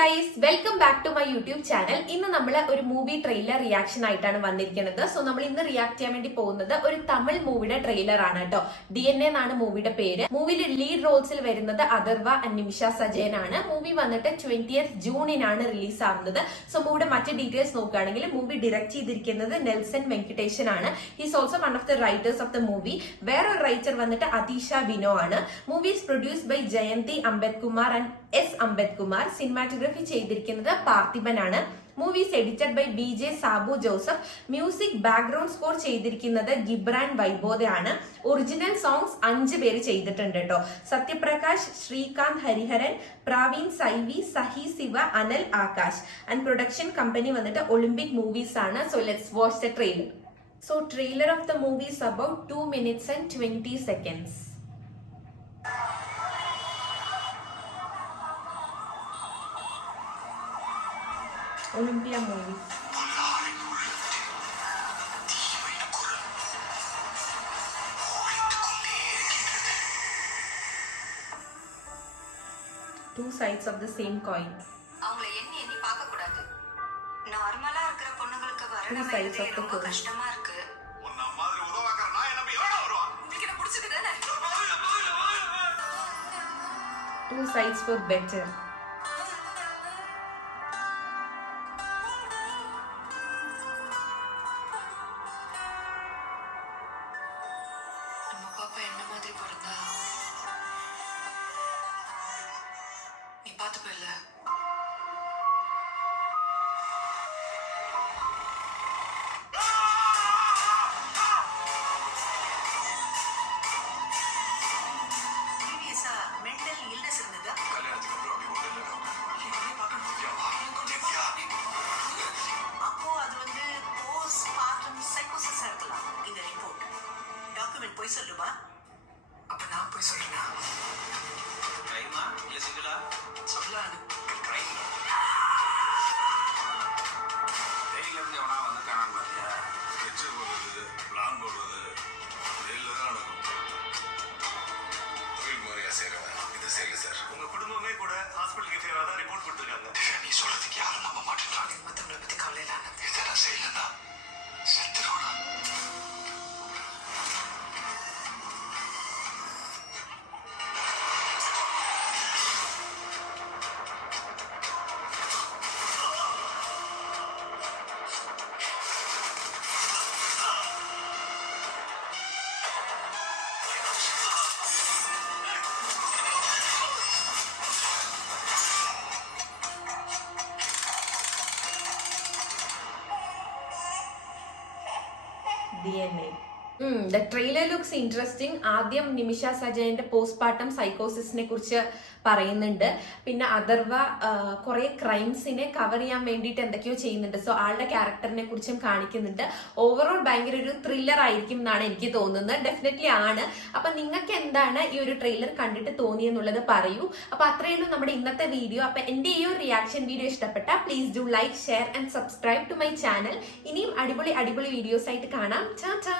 Guys, welcome back to my YouTube channel. ഇന്ന് നമ്മൾ ഒരു മൂവി ട്രെയിലർ റിയാക്ഷൻ ആയിട്ടാണ് വന്നിരിക്കുന്നത്. സോ നമ്മൾ ഇന്ന് റിയാക്ട് ചെയ്യാൻ വേണ്ടി പോകുന്നത് ഒരു തമിഴ് മൂവിയുടെ ട്രെയിലർ ആണ് കേട്ടോ. DNA എന്നാണ് മൂവിയുടെ പേര്. മൂവിയിൽ ലീഡ് റോൾസിൽ വരുന്നത് അഥർവ ആൻഡ് നിമിഷ സജയൻ ആണ്. മൂവി വന്നിട്ട് 20th ജൂണിനാണ് റിലീസ് ആവുന്നത്. സോ മൂവിയുടെ മറ്റ് ഡീറ്റെയിൽസ് നോക്കുകയാണെങ്കിൽ മൂവി ഡയറക്ട് ചെയ്തിരിക്കുന്നത് നെൽസൺ വെങ്കിടേഷൻ ആണ്. He's also one of the writers of the movie. വേറൊരു റൈറ്റർ വന്നിട്ട് അതീഷ വിനോ ആണ്. Movie is produced by Jayanthi Ambethkumar and S. Ambethkumar. Cinematography ചെയ്തിരിക്കുന്നത് പാർത്ഥിബനാണ്. Movie is edited by BJ Sabu Joseph. Music background score ചെയ്തിരിക്കുന്നത് ഗിബ്രാൻ വൈബോധയാണ്. ഒറിജിനൽ സോങ്സ് 5 പേര് ചെയ്തിട്ടുണ്ട് കേട്ടോ. സത്യപ്രകാശ്, ശ്രീകാന്ത് ഹരിഹരൻ, പ്രാവീൺ സൈവി, സഹി ശിവ, അനൽ ആകാശ്. ആൻഡ് പ്രൊഡക്ഷൻ കമ്പനി വന്നിട്ട് ഒളിമ്പിക് മൂവീസ് ആണ്. So let's watch the trailer. So trailer of the movie is about 2 minutes and 20 seconds. Olympia movie. Two sides of the same coin. அவங்கள எண்ணி பார்க்க கூடாது. நார்மலா இருக்கிற பொண்ணுங்களுக்கு வரணும் ரொம்ப கஷ்டமா இருக்கு. உன்ன மாதிரி உதவாக்கற நான் என்ன எவன வருவா? உங்களுக்கு என்ன பிடிச்சதுதானே? Two sides for better. நீ பாத்துப்பல்ல மென்டல் இல்னஸ் இருந்ததா? கல்யாணத்துக்கு அப்புறம் அப்படி அப்போ அது வந்து போஸ்ட் பார்ட்டம் சைக்கோசிஸா இருக்கலாம். இந்த ரிப்போர்ட் டாக்குமெண்ட் போய் சொல்லுமா? அப்ப நான் போய் சொல்றேனா? ட்ரைமா இல்ல சிங்கிளா சொல்லலாம். ட்ரைம் டெய்லில இருந்து எவனா வந்து காணாம பாத்தியா? ஸ்கெட்ச் போடுறது, பிளான் போடுறது டெய்லில தான் நடக்கும். தொழில் முறையா செய்றவன் இது சரி சார். உங்க குடும்பமே கூட ஹாஸ்பிட்டலுக்கு ஃபேவரா ரிப்போர்ட் கொடுத்திருக்காங்க. நீ சொல்றதுக்கு யாரும் நம்ப மாட்டேன்றாங்க. மத்தவங்கள பத்தி கவலை இல்ல. இதெல்லாம் செய்யலன்னா செத்துருவானா? DNA. The trailer looks interesting. ആദ്യം നിമിഷ സജയന്റെ പോസ്റ്റ്മോർട്ടം സൈക്കോസിസിനെ കുറിച്ച് പറയുന്നുണ്ട്. പിന്നെ അഥർവ കുറെ ക്രൈംസിനെ കവർ ചെയ്യാൻ വേണ്ടിയിട്ട് എന്തൊക്കെയോ ചെയ്യുന്നുണ്ട്. സോ ആളുടെ ക്യാരക്ടറിനെ കുറിച്ചും കാണിക്കുന്നുണ്ട്. ഓവറോൾ ഭയങ്കര ഒരു ത്രില്ലർ ആയിരിക്കും എന്നാണ് എനിക്ക് തോന്നുന്നത്. ഡെഫിനറ്റ്ലി ആണ്. അപ്പൊ നിങ്ങൾക്ക് എന്താണ് ഈ ഒരു ട്രെയിലർ കണ്ടിട്ട് തോന്നിയെന്നുള്ളത് പറയൂ. അപ്പൊ അത്രയുള്ളൂ നമ്മുടെ ഇന്നത്തെ വീഡിയോ. അപ്പൊ എന്റെ ഈ ഒരു റിയാക്ഷൻ വീഡിയോ ഇഷ്ടപ്പെട്ട please do like, share and subscribe to my channel. ഇനിയും അടിപൊളി വീഡിയോസ് ആയിട്ട് കാണാം. ടാറ്റാ.